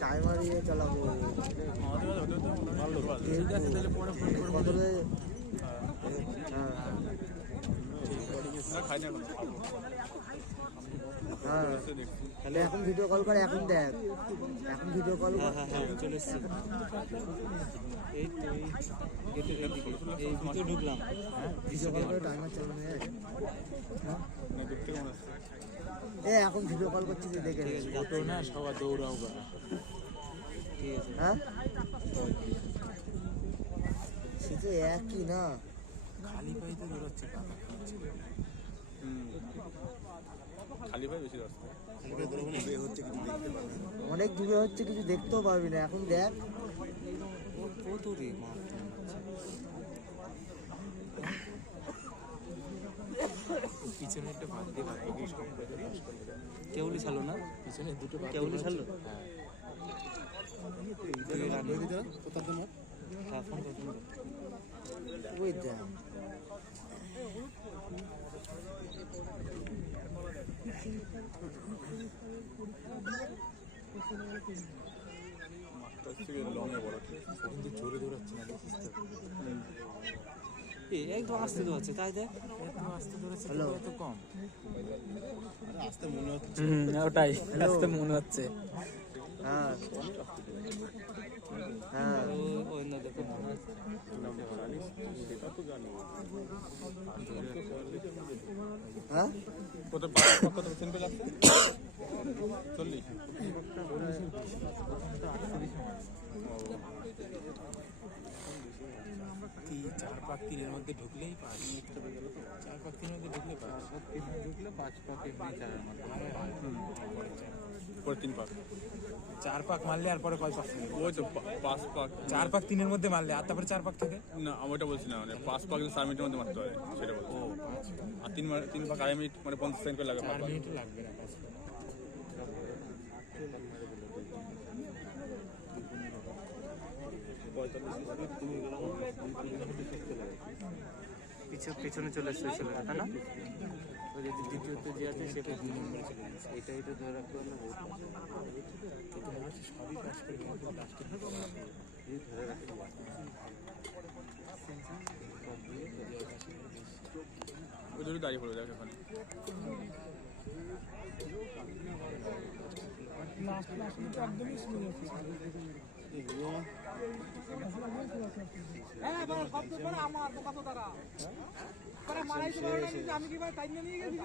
Timer দিয়ে চালাবো কত হ্যাঁ তাহলে এখন ভিডিও কল করে এখন দেখ এখন ভিডিও কল চলে এসছি এই ভিতরে ঢুকলাম ভিডিও কল করে টাইমার চালানো যায় এখন ভিডিও কল করছি দেখে ফটো না সবাই দৌড়াও ঠিক আছে হ্যাঁ সে তো একই না খালি পাইতে দৌড়াচ্ছে খালি পাই বেশি রাস্তা অনেক দূরে হচ্ছে কিছু দেখতেও পারবি না এখন দেখ কত রে পিছনে একটা বাদ দিয়ে কেবলই ছাড়লো না পিছনে দুটো কেবলই ছাড়লো ওই দেখ জোরে দৌড়াচ্ছে না একদম আস্তে দৌড়াচ্ছে তাই দেখ একদম আস্তে দৌড়াচ্ছে এত কম আস্তে মনে হচ্ছে ওটাই আস্তে মনে হচ্ছে হ্যাঁ হ্যাঁ ওই না দেখো হ্যাঁ কত সেন্ট লাগছে 40 4 পাক 3 এর মধ্যে ঢুকলেই পাস 4 পাক 3 এর মধ্যে ঢুকলে পাস 5 পাক এমনি 4 এর মধ্যে পরে 3 পাক 4 পাক মারলে আর পরে কয় পাক ওই তো 5 পাক 4 পাক 3 এর মধ্যে মারলে আর তারপরে 4 পাক থেকে না আমি ওটা বলছি না মানে 5 পাক 4 মিনিটের মধ্যে মারতে হয় সেটা বলছি আর 3 পাক 2.5 মিনিট মানে 50 সেকেন্ড করে লাগে 4 মিনিট লাগবে না 5 পিছনে চলে এসছে ছেলেটা তাই না ওই যে দ্বিতীয়তে যে আছে সে 2 নম্বরে চলে গেছে এটা ধরে রাখতে পারলে সবই পাস করে লাস্টে ধরে রাখতে ওই জন্য দাঁড়িয়ে পড়ে যাবে ওখানে একদমই আমার বোকা তো তারা মারাইতে পারো না আমি কি ভাই টাইম নিয়ে গেছি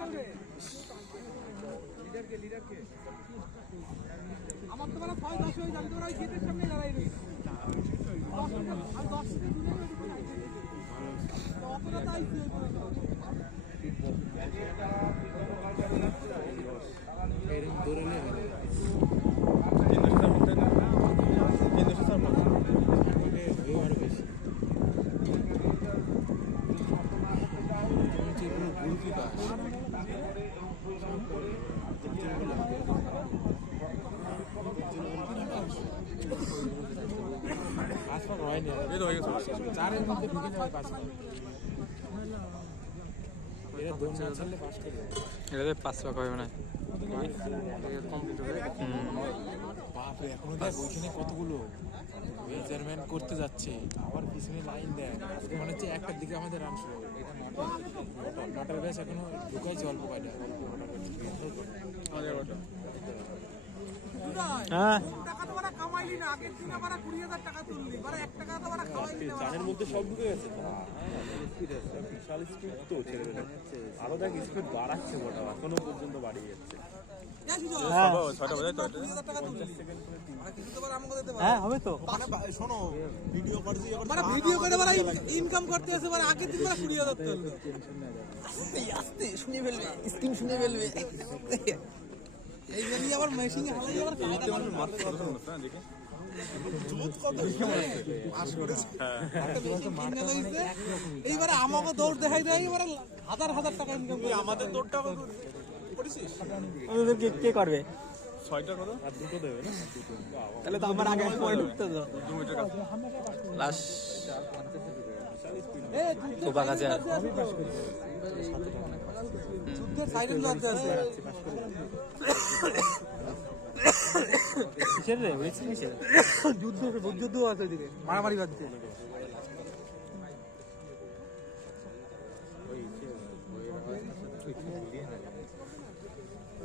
লিডারকে আমার তো 6-10 হয়ে যাবে তোরা ওই গেটের সামনে দাঁড়াই রই 10 থেকে দূরে অতটা তাই এরকম দৌড়লে আরো বেশি গুলকি পাস পাসপাক হয়নি চারের মধ্যে ঢুকে যাবে পাসপাক এটা দৌড় না ছাড়লে পাস করবে এটা 5 পাক হবে না কমপ্লিট হবে বাপরে এখনো দেখ ওইখানে কতগুলো মেজারমেন্ট করতে যাচ্ছে আবার পিছনে লাইন দেয় আজকে মনে হচ্ছে একটার দিকে আমাদের রান শুরু হবে এটা নটার ব্যাচ এখনো ঢুকাইছে অল্প কয়টা হ্যাঁ টাকা তো ওরা কামাইলি না আগের দিনে ওরা 20,000 টাকা তুললি ওরা 1 টাকা তো ওরা খাওয়াইলি না জানের মধ্যে সব ঢুকে গেছে বিশাল স্পিড তো ছেলেটা আরো দেখ স্পিড বাড়াচ্ছে গোটা এখনো পর্যন্ত বাড়িয়ে যাচ্ছে হ্যাঁ হবে তো শোনো ভিডিও করে ভিডিও করে ওরা ইনকাম করতে আসে ওরা আগের দিন ওরা 20,000 তুললো আস্তে শুনে ফেলবে স্কিম শুনে ফেলবে এই জন্য আবার মেশিন হালাই আবার এইবারে আমাকে দৌড় দেখাই দেয় এবারে হাজার টাকা ইনকাম করে আমাদের দৌড়টা করেছিস ওদেরকে কে করবে 6টা কত আর দুটো দেবে না তাহলে তো আমার আগে পয়েন্ট উঠতে তো 2 মিটার কাজ লাস্ট তো বাগাজে যুদ্ধের সাইলেন্স আছে কিসের রে রিস্ক কিসের? যুদ্ধ আছে ওইদিকে, মারামারি বাজছে।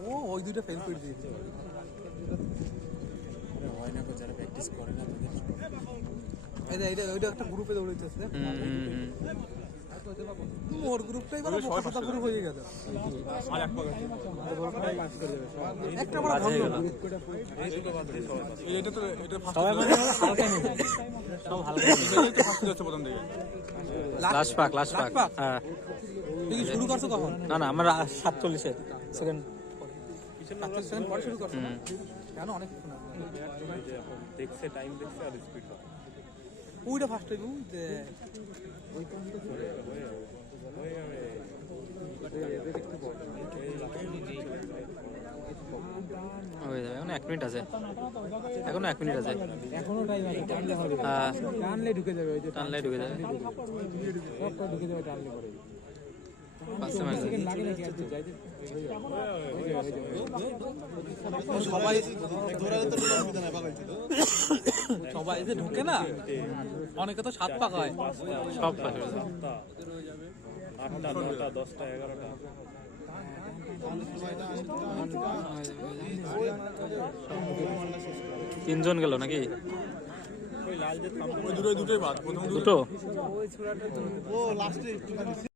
ও ওই দুইটা ফেল করে দিয়েছে। হয় না গো, যারা প্র্যাকটিস করে না তাদের এইটা ওইটা একটা গ্রুপে দৌড়াইতেছে। ওর গ্রুপটাই বড় কথা পুরো হয়ে গেল। একটা বড় বাজে গেল। এটা তো এটা ফার্স্ট সবাই মানে হালকা নেবে, সব হালকা নেবে। এটা ফার্স্ট যাচ্ছে প্রথম দিকে। লাস্ট পাক হ্যাঁ। তুই কি শুরু করছো কখন? না না আমরা 47 সেকেন্ড। 7 সেকেন্ড পরে শুরু করছো? কেন অনেক দেখছে টাইম দেখছে আর স্পিড ওইটা ফার্স্ট হইব যে হয়ে যাবে, এখন 1 মিনিট আছে, এখনো 1 মিনিট আছে। এখনো টাইম আছে, টানলে হবে, হ্যাঁ টানলে ঢুকে যাবে, ওই যে টানলে ঢুকে যাবে। সবটা ঢুকে যাবে টানলে পরে। 5 সেকেন্ড সেকেন্ড লাগে নাকি আর যাইতে? সবাই সবাই যে ঢুকে না, অনেকে তো 7 পাক হয়। সব পাশে 8টা 9টা 10টা 11টা 3 জন গেল নাকি? ওই দুটোই বাদ, প্রথম দুটো